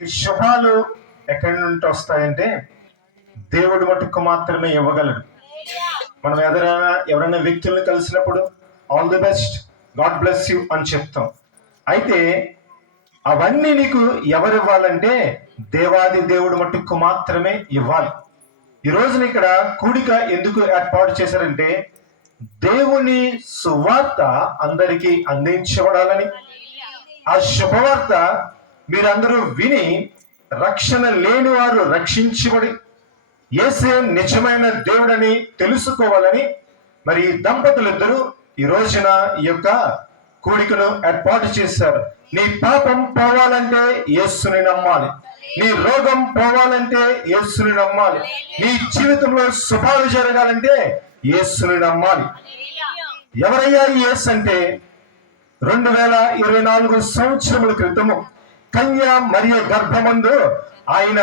ఈ శుభాలు ఎక్కడి నుండి వస్తాయంటే దేవుడు మటుకు మాత్రమే ఇవ్వగలడు. మనం ఎవరైనా వ్యక్తులను కలిసినప్పుడు all the best, God bless you అని చెప్తాం. అయితే అవన్నీ నీకు ఎవరు ఇవ్వాలంటే దేవాది దేవుడు మటుకు మాత్రమే ఇవ్వాలి. ఈ రోజున ఇక్కడ కూడిక ఎందుకు ఏర్పాటు చేశారంటే దేవుని సువార్త అందరికీ అందించబడాలని, ఆ శుభవార్త మీరందరూ విని రక్షణ లేని వారు రక్షించబడి యేసే నిజమైన దేవుడని తెలుసుకోవాలని మరి దంపతులిద్దరూ ఈ రోజున ఈ యొక్క కూడికను ఏర్పాటు చేశారు. నీ పాపం పోవాలంటే యేసుని నమ్మాలి, నీ రోగం పోవాలంటే యేసుని నమ్మాలి, నీ జీవితంలో శుభాలు జరగాలంటే యేసుని నమ్మాలి. ఎవరయ్యా యేసు అంటే 2024 సంవత్సరముల క్రితము కన్యా మరియ గర్భమందు ఆయన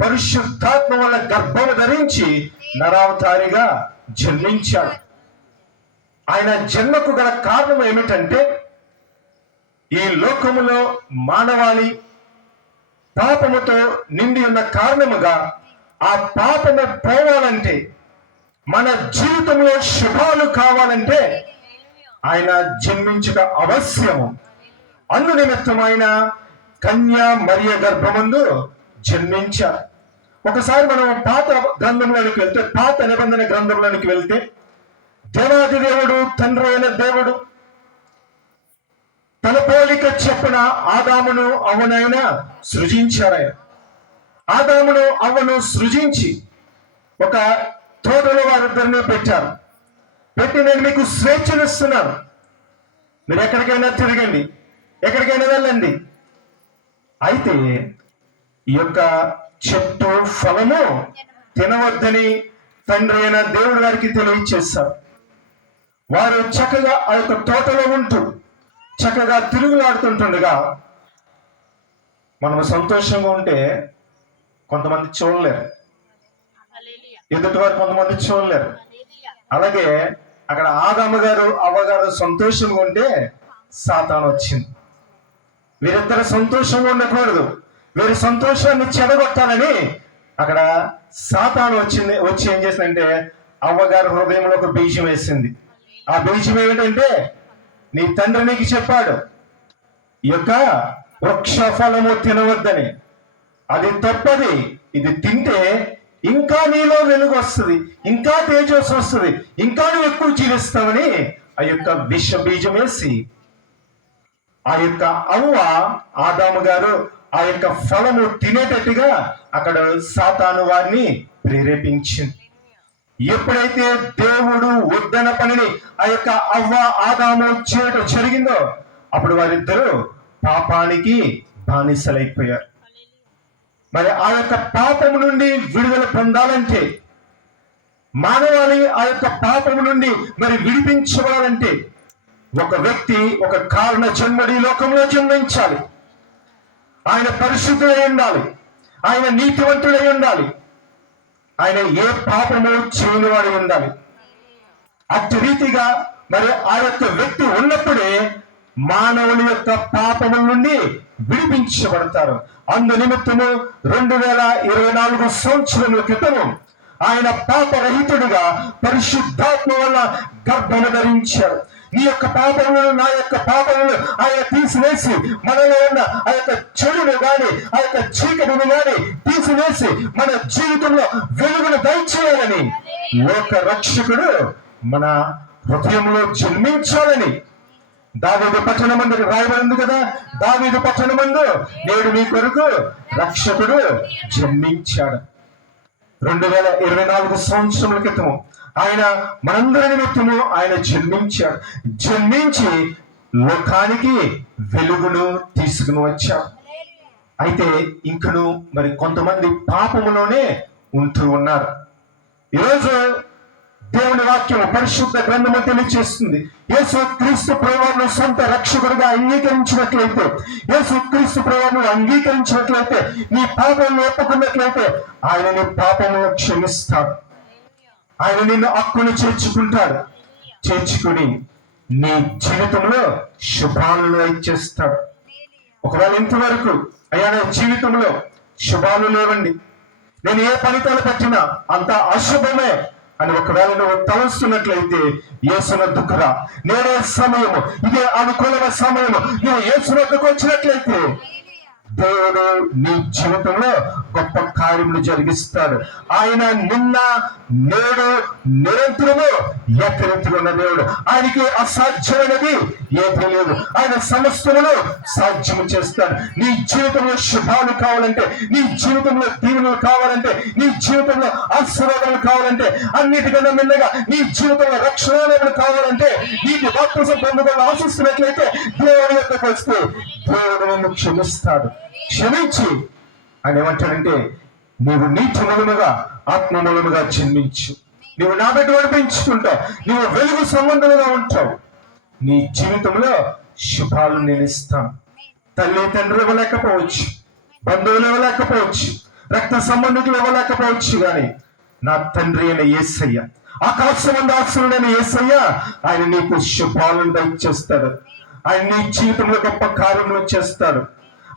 పరిశుద్ధాత్మ వల్ల గర్భము ధరించి నరావతారిగా జన్మించాడు. ఆయన జన్మకు గల కారణం ఏమిటంటే ఈ లోకములో మానవాళి పాపముతో నిండి ఉన్న కారణముగా ఆ పాపము పోవాలంటే, మన జీవితంలో శుభాలు కావాలంటే ఆయన జన్మించుట అవశ్యము. అందు నిమిత్తం ఆయన కన్యా మరియ గర్భమందు జన్మించారు. ఒకసారి మనం పాత గ్రంథంలోనికి వెళ్తే, పాత నిబంధన గ్రంథంలోనికి వెళ్తే దేవాది దేవుడు, తండ్రి అయిన దేవుడు తన పోలిక చెప్పున ఆదామును అవ్వనైనా సృజించారు. ఆదామును అవ్వను సృజించి ఒక తోటలో వారిద్దరిని పెట్టారు. పెట్టి నేను మీకు స్వేచ్ఛనిస్తున్నాను, మీరు ఎక్కడికైనా తిరగండి, ఎక్కడికైనా వెళ్ళండి. అయితే ఈ యొక్క చెట్టు ఫలము తినవద్దని తండ్రి అయిన దేవుడు వారికి తెలియచేస్తారు. వారు చక్కగా ఆ యొక్క తోటలో ఉంటూ చక్కగా తిరుగులాడుతుంటుండగా, మనం సంతోషంగా ఉంటే కొంతమంది చూడలేరు, ఎదుటి వారు కొంతమంది చూడలేరు. అలాగే అక్కడ ఆదాము గారు అవ్వగారు సంతోషంగా ఉంటే సాతాను వచ్చింది. వీరిద్దరు సంతోషంగా ఉండకూడదు, వీరి సంతోషాన్ని చెడగొట్టాలని అక్కడ సాతాను వచ్చి ఏం చేసిందంటే అవ్వగారి హృదయంలో ఒక బీజం వేసింది. ఆ బీజం ఏమిటంటే, నీ తండ్రి నీకు చెప్పాడు ఈ యొక్క వృక్ష ఫలము తినవద్దని, అది తప్పది, ఇది తింటే ఇంకా నీలో వెలుగు వస్తుంది, ఇంకా తేజస్సు వస్తుంది, ఇంకా నువ్వు ఎక్కువ జీవిస్తావని ఆ యొక్క విష బీజం వేసి ఆ యొక్క అవ్వ ఆదాము గారు ఆ యొక్క ఫలము తినేటట్టుగా అక్కడ సాతాను వారిని ప్రేరేపించింది. ఎప్పుడైతే దేవుడు వద్దన పనిని ఆ యొక్క అవ్వ ఆదాము చేయటం జరిగిందో అప్పుడు వారిద్దరూ పాపానికి బానిసలైపోయారు. మరి ఆ యొక్క పాపము నుండి విడుదల పొందాలంటే, మానవాళి ఆ యొక్క పాపము నుండి మరి విడిపించబడాలంటే ఒక వ్యక్తి ఒక కారణ జన్మడి లోకంలో జన్మించాలి. ఆయన పరిశుద్ధుడై ఉండాలి, ఆయన నీతివంతుడై ఉండాలి, ఆయన ఏ పాపము చేయని వాడి ఉండాలి. అట్టి రీతిగా మరి ఆ యొక్క వ్యక్తి ఉన్నప్పుడే మానవుని యొక్క పాపముల నుండి విడిపించబడతారు. అందు నిమిత్తము 2024 సంవత్సరముల క్రితము ఆయన పాపరహితుడిగా పరిశుద్ధాత్మ వల్ల గర్భము ధరించారు. నీ యొక్క పాపములను, నా యొక్క పాపములను ఆయన తీసివేసి మనలో ఉన్న ఆ యొక్క చెడును గాని ఆ యొక్క చీకటిని గాని తీసివేసి మన జీవితంలో వెలుగును దయచేయాలని లోక రక్షకుడు మన హృదయంలో జన్మించాలని దావీదు పట్టణమందు రాయబడింది కదా. దావీదు పట్టణమందు నేడు మీ కొరకు రక్షకుడు జన్మించాడు. 2024 సంవత్సరముల క్రితము ఆయన మనందరి నిమిత్తము ఆయన జన్మించాడు. జన్మించి లోకానికి వెలుగును తీసుకుని వచ్చాడు. అయితే ఇంకను మరి కొంతమంది పాపములోనే ఉంటూ ఉన్నారు. ఈరోజు దేవుని వాక్యం పరిశుద్ధ గ్రంథము తెలియజేస్తుంది, యేసు క్రీస్తు ప్రభువును సొంత రక్షకుడిగా అంగీకరించినట్లయితే, యేసు క్రీస్తు ప్రభువును అంగీకరించినట్లయితే, నీ పాపములను ఒప్పుకున్నట్లయితే ఆయన నీ పాపములను క్షమిస్తాడు. ఆయన నిన్ను హక్కును చేర్చుకుంటాడు. చేర్చుకుని నీ జీవితంలో శుభాలను ఇచ్చేస్తాడు. ఒకవేళ ఇంతవరకు అయ్యా నా జీవితంలో శుభాలు లేవండి, నేను ఏ పని తలపెట్టినా అంత అశుభమే అని ఒకవేళ నువ్వు తలుస్తున్నట్లయితే యేసునొద్దకురా. నేనే సమయము, ఇదే అనుకూలమైన సమయము. నువ్వు యేసునొద్దకు వచ్చినట్లయితే దేవుడు నీ జీవితంలో గొప్ప కార్యములు జరిగిస్తాడు. ఆయన నిన్న నేడు నిరంతరము ఏకరీతిగా దేవుడు. ఆయనకి అసాధ్యమైనది ఏదీ లేదు. ఆయన సమస్తమును సాధ్యము చేస్తాడు. నీ జీవితంలో శుభాలు కావాలంటే, నీ జీవితంలో దీవెనలు కావాలంటే, నీ జీవితంలో ఆశీర్వాదాలు కావాలంటే, అన్నిటికన్నా మిన్నగా నీ జీవితంలో రక్షణ కావాలంటే, నీకు బాప్తిసం పొందుకోవాలని ఆశిస్తున్నట్లయితే దేవుడి యొక్కకు వస్తే దేవుడు నిన్ను క్షమిస్తాడు. క్షమించి ఆయన ఏమంటాడంటే, నీవు నీటి మూలముగా ఆత్మ మూలముగా జన్మించు, నువ్వు నా బిడ్డ పెంచుకుంటావు, నువ్వు వెలుగు సంబంధంగా ఉంటావు, నీ జీవితంలో శుభాలు నేను ఇస్తాను. తల్లి తండ్రి ఇవ్వలేకపోవచ్చు, బంధువులు ఇవ్వలేకపోవచ్చు, రక్త సంబంధికులు ఇవ్వలేకపోవచ్చు, కానీ నా తండ్రి అయిన యేసయ్య, ఆకాశమందు ఆశీనుడైన యేసయ్య ఆయన నీకు శుభాలను దయచేస్తాడు. ఆయన నీ జీవితంలో గొప్ప కార్యములు చేస్తాడు.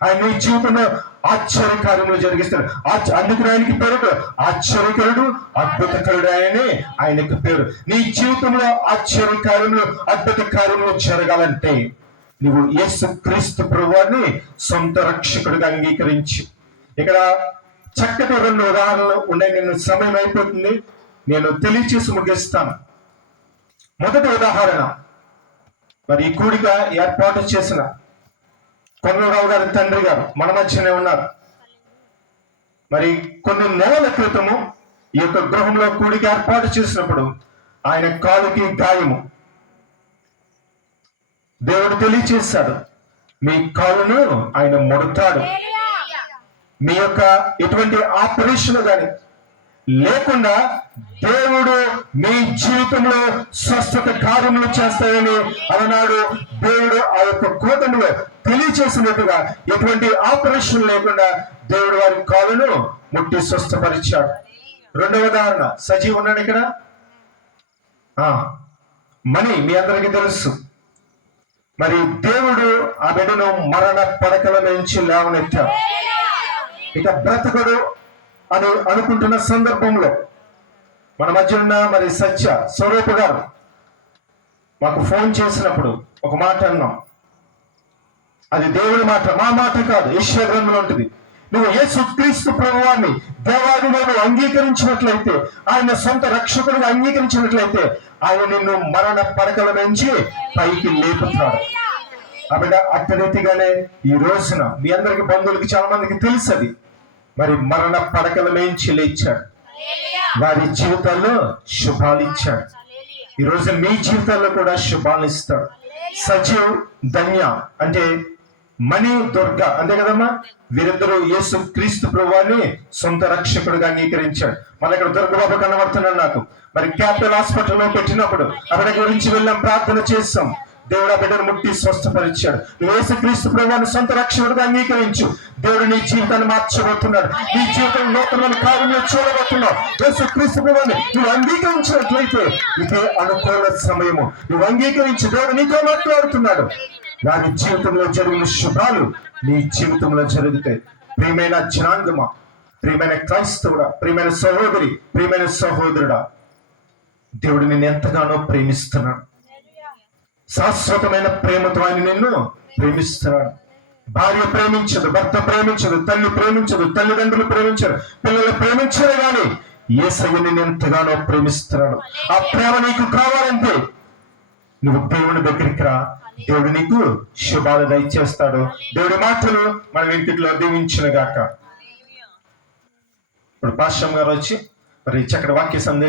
ఆయన నీ జీవితంలో ఆశ్చర్య కార్యములు జరిగిస్తాడు. అందుకు ఆయనకి పేరు ఆశ్చర్యకరుడు, అద్భుతకరుడు ఆయనకు పేరు. నీ జీవితంలో ఆశ్చర్య కార్యములు, అద్భుత కార్యములు జరగాలంటే నువ్వు యేసు క్రీస్తు ప్రభువాన్ని సొంత రక్షకుడిగా అంగీకరించి. ఇక్కడ చక్కటి 2 ఉదాహరణలు ఉన్నాయి. నేను సమయం అయిపోతుంది, నేను తెలియచేసి ముగిస్తాను. మొదటి ఉదాహరణ, మరి ఈ కూడిక ఏర్పాటు చేసిన కొండలరావు గారి తండ్రి గారు మన మధ్యనే ఉన్నారు. మరి కొన్ని నెలల క్రితము ఈ యొక్క గృహంలో కూడిక ఏర్పాటు చేసినప్పుడు ఆయన కాలుకి గాయము. దేవుడు తెలియచేశాడు, మీ కాలును ఆయన ముడతాడు. మీ యొక్క ఎటువంటి ఆపరేషన్ కానీ లేకుండా దేవుడు మీ జీవితంలో స్వస్థత కార్యములు చేస్తాయని అలనాడు దేవుడు ఆ యొక్క కోటలో తెలియచేసినట్టుగా ఎటువంటి ఆపరేషన్ లేకుండా దేవుడు వారి కాలును ముట్టి స్వస్థపరిచాడు. 2వ ఉదాహరణ, సజీవ్ ఉన్నాడు ఇక్కడ, మణి మీ అందరికీ తెలుసు. మరి దేవుడు ఆ బిడ్డను మరణ పడకల నుంచి లేవనెత్తాడు. ఇక బ్రతకడు అని అనుకుంటున్న సందర్భంలో మన మధ్య ఉన్న మరి సత్య స్వరూప గారు మాకు ఫోన్ చేసినప్పుడు ఒక మాట అన్నాం. అది దేవుడి మాట, మా మాట కాదు, యెషయా గ్రంథంలో ఉంటుంది. నువ్వు యేసుక్రీస్తు ప్రభువాన్ని దేవాదిగా అంగీకరించినట్లయితే, ఆయన సొంత రక్షకుడిగా అంగీకరించినట్లయితే ఆయన నిన్ను మరణ పడకల నుంచి పైకి లేపుతాడు. కాబట్టి అట్టి రీతిగానే ఈ రోజున మీ అందరికి బంధువులకి చాలా మందికి తెలుసది, మరి మరణ పడకల నుంచి లేచాడు. వారి జీవితాల్లో శుభాలు ఇచ్చాడు. ఈ రోజు మీ జీవితాల్లో కూడా శుభాలు ఇస్తాడు. సజీవ్ ధన్య అంటే మణి దుర్గ, అంతే కదమ్మా, వీరిద్దరూ యేసు క్రీస్తు ప్రభువాన్ని సొంత రక్షకుడిగా అంగీకరించాడు. మన ఇక్కడ దుర్గబాబు కనబడుతున్నాడు నాకు. మరి క్యాపిటల్ హాస్పిటల్లో పెట్టినప్పుడు అక్కడ గురించి వెళ్ళాం, ప్రార్థన చేస్తాం. దేవుడు ఆ బిడ్డను ముట్టి స్వస్థపరిచాడు. నువ్వు యేసు క్రీస్తు ప్రభువాన్ని సొంత రక్షకుడిగా అంగీకరించు. దేవుడు నీ జీవితాన్ని మార్చబోతున్నాడు. నీ జీవితం నూతనమైన కార్యం చూడబోతున్నావు. యేసు క్రీస్తు ప్రభువాన్ని నువ్వు అంగీకరించినట్లయితే ఇదే అనుకూల సమయము. నువ్వు అంగీకరించి దేవుడు నీతో మాట్లాడుతున్నాడు. వారి జీవితంలో జరిగిన శుభాలు నీ జీవితంలో జరుగుతాయి. ప్రియమైన జనాంగమా, ప్రియమైన క్రైస్తవుడా, ప్రియమైన సహోదరి, ప్రియమైన సహోదరుడా, దేవుడు నిన్ను ఎంతగానో ప్రేమిస్తున్నాడు. శాశ్వతమైన ప్రేమతో ఆయన నిన్ను ప్రేమిస్తున్నాడు. భార్య ప్రేమించదు, భర్త ప్రేమించదు, తల్లి ప్రేమించదు, తల్లిదండ్రులు ప్రేమించరు, పిల్లలు ప్రేమించరు, కానీ యేసయ్య నిన్ను ఎంతగానో ప్రేమిస్తున్నాడు. ఆ ప్రేమ నీకు కావాలంటే నువ్వు దేవుని దగ్గరికి రా. దేవుడు నీకు శుభాలు దయచేస్తాడు. దేవుడి మాటలు మన ఇంటిలో దీవించిన గాక. ఇప్పుడు పాశ్రం గారు వచ్చి మరి చక్కటి వాక్య సందేశం